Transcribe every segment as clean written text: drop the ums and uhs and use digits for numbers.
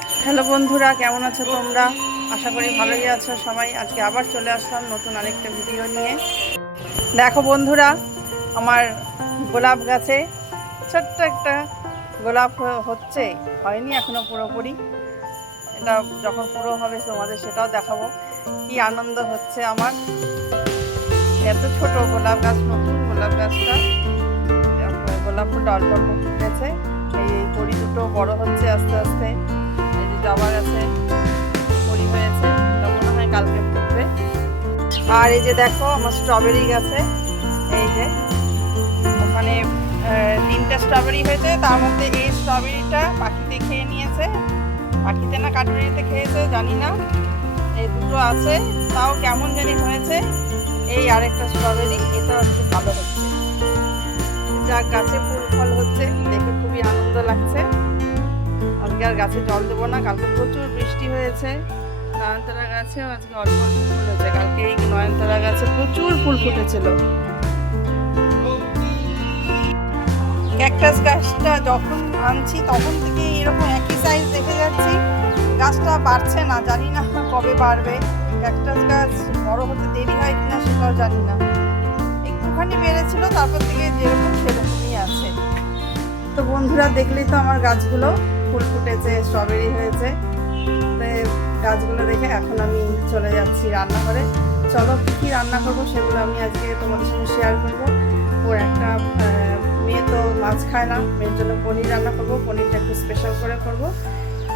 Hello বন্ধুরা, কেমন আছো তোমরা? আশা করি ভালোই আছো সবাই। আজকে আবার চলে আসলাম নতুন আরেকটা ভিডিও নিয়ে। দেখো বন্ধুরা, আমার গোলাপ গাছে ছোট্ট একটা গোলাপ হচ্ছে, হয়নি এখনো পুরোপুরি। এটা যখন পুরো হবে তোমাদের সেটাও দেখাবো। কি আনন্দ হচ্ছে আমার। এত ছোট গোলাপ গাছ, নতুন গোলাপ গাছটা, গোলাপ ফুলটা অল্প অল্প ফুটেছে। এই কড়ি দুটো বড় হচ্ছে আস্তে আস্তে। এই যে জবা গাছে কড়ি হয়েছে, এটা মনে হয় কালকে ফুটবে। আর এই যে দেখো আমার স্ট্রবেরি গাছে, এই যে ওখানে 3টে স্ট্রবেরি হয়েছে, তার মধ্যে এই স্ট্রবেরিটা পাখিতে খেয়ে নিয়েছে। পাখিতে না কাঠুরিতে খেয়েছে জানি না। এই দুটো আছে, তাও কেমন জানি হয়েছে। এই আরেকটা স্ট্রবেরি, এটা একটু ভালো হচ্ছে। যাক, গাছে ফুল ফল হচ্ছে, দেখে খুবই আনন্দ লাগছে। আজকে আর গাছে জল দেবো না, কালকে প্রচুর বৃষ্টি হয়েছে। নয়নতারা গাছেও আজকে অল্প অল্প ফুল হয়েছে। কালকে এই নয়নতারা গাছে প্রচুর ফুল ফুটেছিল। ক্যাকটাস গাছটা যখন আনছি তখন থেকে এরকম একই সাইজ দেখে যাচ্ছি, গাছটা বাড়ছে না, জানি না কবে বাড়বে। ক্যাকটাস গাছ বড় হতে দেরি হয় কিনা সেটাও জানি না। একটুখানি বেড়েছিল, তারপর থেকে যেরকম সেরকমই আছে। তো বন্ধুরা, দেখলেই তো আমার গাছগুলো ফুল ফুটেছে, স্ট্রবেরি হয়েছে। তো গাছগুলো দেখে এখন আমি চলে যাচ্ছি রান্নাঘরে। চলো, কী কী রান্না করবো সেগুলো আমি আজকে তোমাদের সঙ্গে শেয়ার করবো। ওর একটা মেয়ে তো মাছ খায় না, মেয়ের জন্য পনির রান্না করবো। পনিরটা একটু স্পেশাল করে করবো,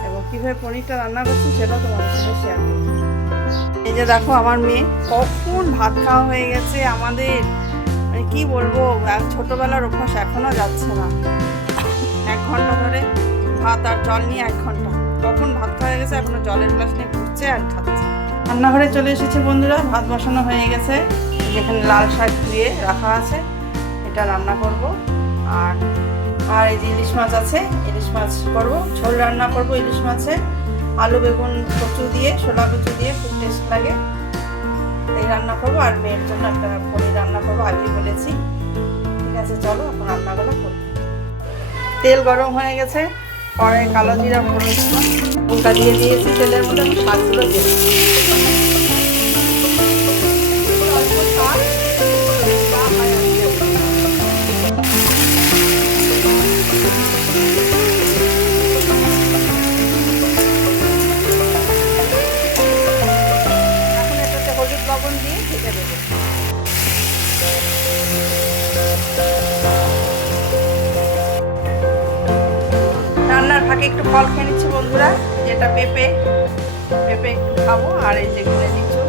এবং কীভাবে পনিরটা রান্না করছি সেটাও তোমাদের সঙ্গে শেয়ার করবো। এই যে দেখো আমার মেয়ে, কখন ভাত খাওয়া হয়ে গেছে আমাদের, মানে কি বলবো, ছোটবেলার অভ্যাস এখনো যাচ্ছে না। 1 ঘন্টা ধরে ভাত আর জল নিয়ে 1 ঘন্টা, কখন ভাত খাওয়া হয়ে গেছে এখনো জলের গ্লাস নিয়ে ঘুরছে আর খাচ্ছে। রান্নাঘরে চলে এসেছে বন্ধুরা, ভাত বসানো হয়ে গেছে। যেখানে লাল শাক ধুয়ে রাখা আছে, এটা রান্না করব। আর আর এই যে ইলিশ মাছ আছে, ইলিশ মাছ করব, ঝোল রান্না করব ইলিশ মাছে। আলু বেগুন কচু দিয়ে, শোলা কচু দিয়ে খুব টেস্ট লাগে, এই রান্না করবো। আর মেয়ের জন্য একটা পনির রান্না করবো, আগেই বলেছি। ঠিক আছে, চলো এখন রান্নাগুলো করবো। তেল গরম হয়ে গেছে, পরে কালো জিরা ফোড়ন ওটা দিয়ে দিয়েছি তেলের মধ্যে। আমি শাকগুলো দিয়ে অল্প শাক এখন এটাতে হলুদ লবণ দিয়ে ঢেকে দেবো। রান্নার ফাঁকে একটু ফল খেয়ে নিচ্ছি বন্ধুরা, যেটা পেঁপে একটু খাবো। আর এই যে এখানে নিচু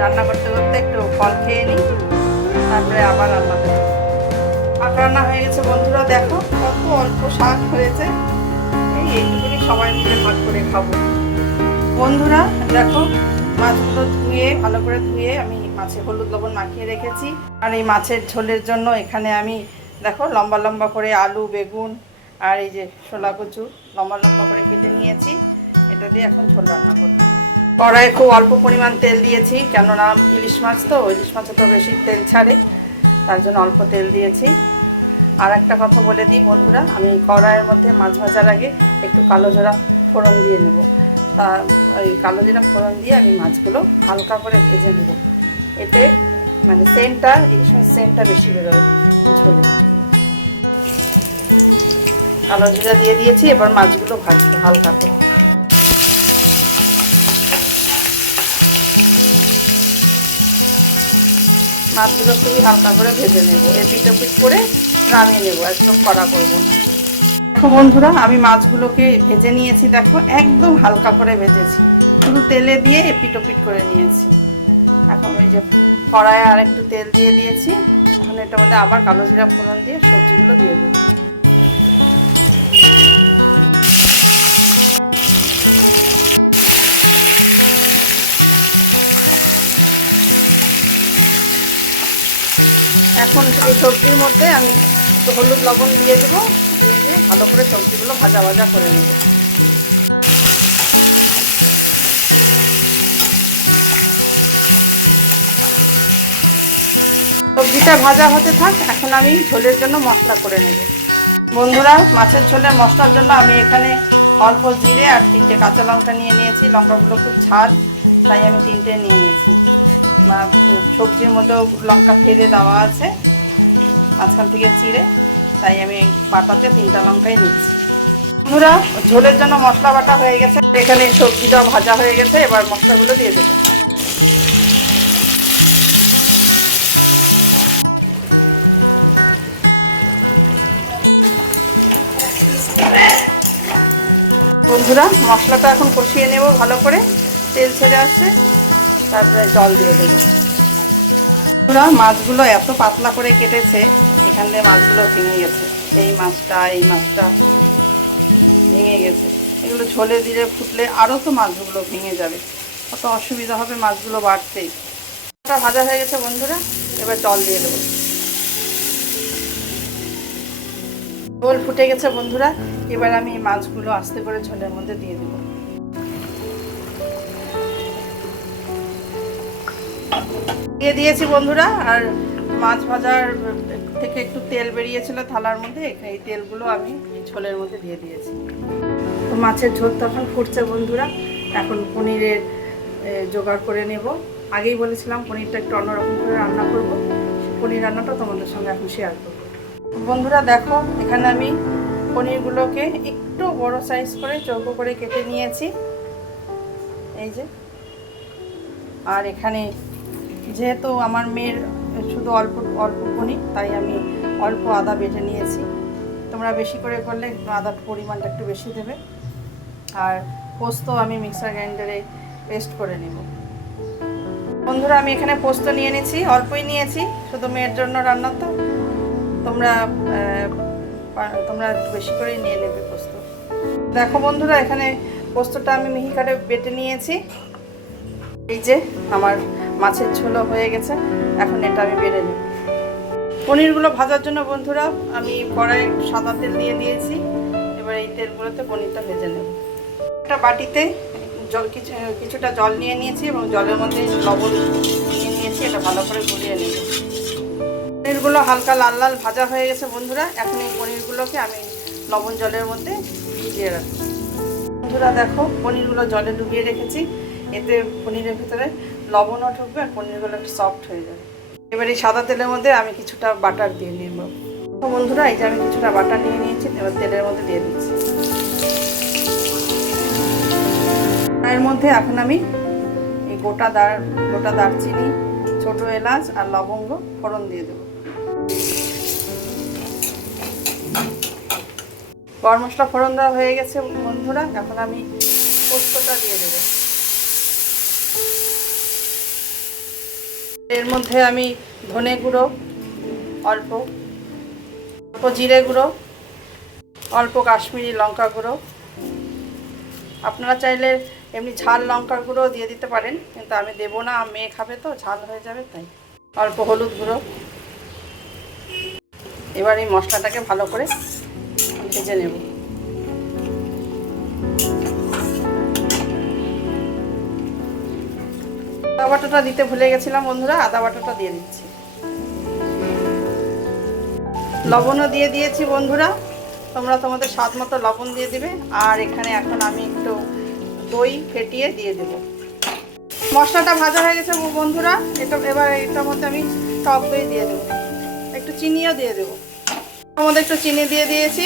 রান্না করতে করতে একটু ফল খেয়ে নিই, তারপরে আবার রান্না দেবো। শাক রান্না হয়ে গেছে বন্ধুরা, দেখো কত অল্প শাক হয়েছে। এইটুকুনি সবাই মিলে ভাগ করে খাবো। বন্ধুরা দেখো, মাছগুলো ধুয়ে ভালো করে ধুয়ে আমি মাছে হলুদ লবণ মাখিয়ে রেখেছি। আর এই মাছের ঝোলের জন্য এখানে আমি দেখো লম্বা লম্বা করে আলু বেগুন আর এই যে শোলা কচু লম্বা লম্বা করে কেটে নিয়েছি। এটা দিয়ে এখন ঝোল রান্না করবো। কড়াইয়ে খুব অল্প পরিমাণ তেল দিয়েছি, কেননা ইলিশ মাছ তো, ইলিশ মাছে তো বেশি তেল ছাড়ে, তার জন্য অল্প তেল দিয়েছি। আর একটা কথা বলে দিই বন্ধুরা, আমি কড়াইয়ের মধ্যে মাছ ভাজার আগে একটু কালো জিরা ফোড়ন দিয়ে নেব। তা ওই কালো জিরা ফোড়ন দিয়ে আমি মাছগুলো হালকা করে ভেজে নেব। এতে মানে সেন্টটা, ইলিশ মাছ সেন্টটা বেশি বেরোয় ঝোলে। কালো জিরা দিয়ে দিয়েছি, এবার মাছগুলো ভাজবো হালকা করে। মাছগুলো খুবই হালকা করে ভেজে নেব, এপিট ওপিট করে নামিয়ে নেব, একদম কড়া করবো না। দেখো বন্ধুরা, আমি মাছগুলোকে ভেজে নিয়েছি, দেখো একদম হালকা করে ভেজেছি, শুধু তেলে দিয়ে এপিট ওপিট করে নিয়েছি। এখন ওই যে কড়াইয়ে আর একটু তেল দিয়ে দিয়েছি, এখন এটার মধ্যে আবার কালো জিরা ফোড়ন দিয়ে সবজিগুলো দিয়ে দেবো। এখন এই সবজির মধ্যে আমি একটু হলুদ লবণ দিয়ে দেবো, দিয়ে ভালো করে সবজিগুলো ভাজা ভাজা করে নেব। সবজিটা ভাজা হতে থাক, এখন আমি ঝোলের জন্য মশলা করে নেব। বন্ধুরা, মাছের ঝোলের মশলার জন্য আমি এখানে অল্প জিরে আর 3টে কাঁচা লঙ্কা নিয়ে নিয়েছি। লঙ্কাগুলো খুব ঝাল, তাই আমি 3টে নিয়ে নিয়েছি। সবজির মতো লঙ্কা ফেলে দেওয়া আছে মাঝখান থেকে চিড়ে, তাই আমি বাটাতে 3টা লঙ্কাই নিচ্ছি। বন্ধুরা, ঝোলের জন্য মশলা বাটা হয়ে গেছে। এখানে সবজিটাও ভাজা হয়ে গেছে, এবার মশলাগুলো দিয়ে দেবো। বন্ধুরা, মশলাটা এখন কষিয়ে নেব ভালো করে, তেল ছেড়ে আসছে, তারপরে জল দিয়ে দেবো। বন্ধুরা, মাছগুলো এত পাতলা করে কেটেছে, এখান দিয়ে মাছগুলো ভেঙে গেছে। এই মাছটা ভেঙে গেছে। এগুলো ঝোলে দিলে ফুটলে আরও তো মাছগুলো ভেঙে যাবে, কত অসুবিধা হবে মাছগুলো বাড়তেই। ভাজা হয়ে গেছে বন্ধুরা, এবার জল দিয়ে দেবো। ঝোল ফুটে গেছে বন্ধুরা, এবার আমি মাছগুলো আস্তে করে ঝোলের মধ্যে দিয়ে দেব। দিয়ে দিয়েছি বন্ধুরা, আর মাছ ভাজার থেকে একটু তেল বেরিয়েছিল থালার মধ্যে, এই তেলগুলো আমি ঝোলের মধ্যে দিয়ে দিয়েছি। তো মাছের ঝোল তখন ফুটছে বন্ধুরা, এখন পনিরের জোগাড় করে নেব। আগেই বলেছিলাম পনিরটা একটু অন্যরকম করে রান্না করব, পনির রান্নাটা তোমাদের সঙ্গে এখন শেয়ার করব। বন্ধুরা দেখো, এখানে আমি পনিরগুলোকে একটু বড় সাইজ করে চৌকো করে কেটে নিয়েছি, এই যে। আর এখানে যেহেতু আমার মেয়ের শুধু অল্প অল্প পনির, তাই আমি অল্প আদা বেটে নিয়েছি। তোমরা বেশি করে করলে আদার পরিমাণটা একটু বেশি দেবে। আর পোস্ত আমি মিক্সার গ্রাইন্ডারে পেস্ট করে নেব। বন্ধুরা, আমি এখানে পোস্ত নিয়ে নিয়েছি, অল্পই নিয়েছি, শুধু মেয়ের জন্য রান্না তো। তোমরা একটু বেশি করে নিয়ে নেবে পোস্ত। দেখো বন্ধুরা, এখানে পোস্তটা আমি মিহি করে বেটে নিয়েছি। এই যে আমার মাছের ঝোলও হয়ে গেছে, এখন এটা আমি বেড়ে নেব। পনিরগুলো ভাজার জন্য বন্ধুরা আমি কড়াই সাদা তেল দিয়ে দিয়েছি। এবার এই তেলগুলোতে পনিরটা ভেজে নেব। একটা বাটিতে কিছুটা জল নিয়ে নিয়েছি এবং জলের মধ্যে লবণ নিয়ে নিয়েছি, এটা ভালো করে গুলিয়ে নেব। পনিরগুলো হালকা লাল লাল ভাজা হয়ে গেছে বন্ধুরা, এখন এই পনিরগুলোকে আমি লবণ জলের মধ্যে ভিজিয়ে রাখছি। বন্ধুরা দেখো, পনিরগুলো জলে ডুবিয়ে রেখেছি, এতে পনিরের ভিতরে লবণও ঢুকবে আর পনিরগুলো একটু সফট হয়ে যাবে। এবার এই সাদা তেলের মধ্যে আমি কিছুটা বাটার দিয়ে নেব। তো বন্ধুরা, এই যে আমি কিছুটা বাটার নিয়ে নিয়েছি, এবার তেলের মধ্যে দিয়ে দিচ্ছি। এর মধ্যে এখন আমি এই গোটা দারচিনি, ছোট এলাচ আর লবঙ্গ ফোড়ন দিয়ে দেবো। গরম মশলা ফোড়ন দেওয়া হয়ে গেছে বন্ধুরা, এখন আমি পোস্তটা দিয়ে দেবো। এর মধ্যে আমি ধনে গুঁড়ো অল্প জিরে গুঁড়ো, অল্প কাশ্মীরি লঙ্কা গুঁড়ো, আপনারা চাইলে এমনি ঝাল লঙ্কার গুঁড়ো দিয়ে দিতে পারেন, কিন্তু আমি দেবো না, মেয়ে খাবে তো ঝাল হয়ে যাবে, তাই অল্প হলুদ গুঁড়ো। এবার এই মশলাটাকে ভালো করে ভেজে নেব। আদা বাটাটা দিতে ভুলে গেছিলাম বন্ধুরা, আদা বাটাটা দিয়ে দিচ্ছি। লবণও দিয়ে দিয়েছি বন্ধুরা, তোমরা তোমাদের স্বাদ মতো লবণ দিয়ে দিবে। আর এখানে এখন আমি একটু দই ফেটিয়ে দিয়ে দেব। মশলাটা ভাজা হয়ে গেছে বন্ধুরা, এবার এটার মধ্যে আমি টক দই দিয়ে দেবো, একটু চিনিও দিয়ে দেবো। এর মধ্যে একটু চিনি দিয়ে দিয়েছি,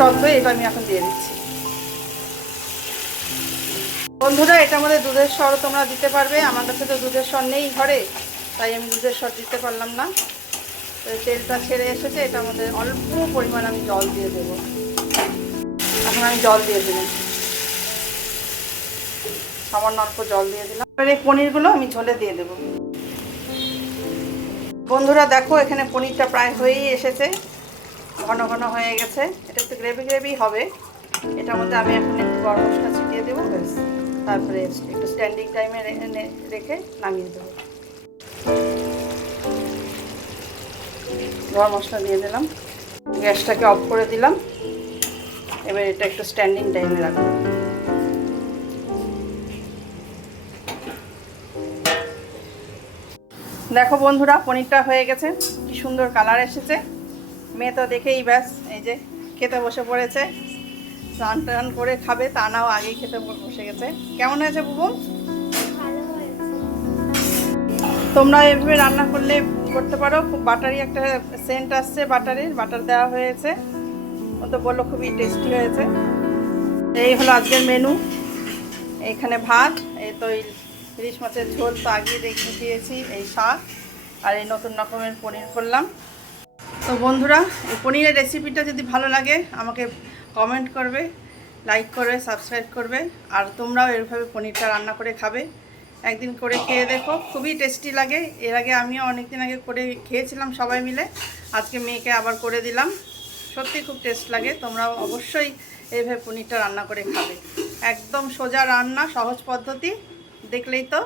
টক দই এটা আমি এখন দিয়ে দিচ্ছি। বন্ধুরা, এটার মধ্যে দুধের সরও তোমরা দিতে পারবে, আমার কাছে তো দুধের সর নেই ঘরে, তাই আমি দুধের সর দিতে পারলাম না। তেলটা ছেড়ে এসেছে, এটার মধ্যে অল্প পরিমাণ আমি জল দিয়ে দেব। এখন আমি জল দিয়ে দিলাম, সামান্য অল্প জল দিয়ে দিলাম। এবার এই পনিরগুলো আমি ঝোলে দিয়ে দেব। বন্ধুরা দেখো, এখানে পনিরটা প্রায় হয়েই এসেছে, ঘন ঘন হয়ে গেছে, এটা একটু গ্রেভি হবে। এটার মধ্যে আমি এখন একটু গরম মশলা ছিটিয়ে দেবো, ব্যাস। তারপরে একটু স্ট্যান্ডিং টাইমে রেখে নামিয়ে দেবো। গরম মশলা দিয়ে দিলাম, গ্যাসটাকে অফ করে দিলাম। এবার এটা একটু স্ট্যান্ডিং টাইমে রাখবো। দেখো বন্ধুরা, পনিরটা হয়ে গেছে, কি সুন্দর কালার এসেছে। মেয়ে তো দেখেই ব্যাস এই যে খেতে বসে পড়েছে। স্নান টান করে খাবে, তা নাও আগেই খেতে বসে গেছে। কেমন হয়েছে বুবু? তোমরা এভাবে রান্না করতে পারো, খুব বাটারি একটা সেন্ট আসছে, বাটার দেওয়া হয়েছে। ও তো বললো খুবই টেস্টি হয়েছে। এই হলো আজকের মেনু। এখানে ভাত, এই তো ইলিশ মাছের ঝোল তো আগেই দেখিয়ে দিয়েছি, এই শাক, আর এই নতুন রকমের পনির করলাম। তো বন্ধুরা, এই পনিরের রেসিপিটা যদি ভালো লাগে আমাকে কমেন্ট করবে, লাইক করবে, সাবস্ক্রাইব করবে। আর তোমরাও এভাবে পনিরটা রান্না করে খাবে, একদিন করে খেয়ে দেখো, খুবই টেস্টি লাগে। এর আগে আমিও অনেক দিন আগে করে খেয়েছিলাম সবাই মিলে, আজকে মেয়েকে আবার করে দিলাম। সত্যি খুব টেস্ট লাগে। তোমরাও অবশ্যই এইভাবে পনিরটা রান্না করে খাবে। একদম সোজা রান্না, সহজ পদ্ধতি, দেখলেই তো।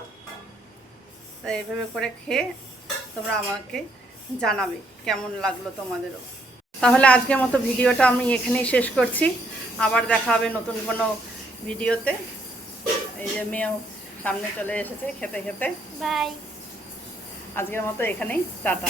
তাই এইভাবে করে খেয়ে তোমরা আমাকে জানাবে কেমন লাগলো তোমাদেরও। তাহলে আজকের মতো ভিডিওটা আমি এখানেই শেষ করছি। আবার দেখা হবে নতুন কোনো ভিডিওতে। এই যে মেয়েও সামনে চলে এসেছে খেতে খেতে। বাই। আজকের মতো এখানেই টাটা।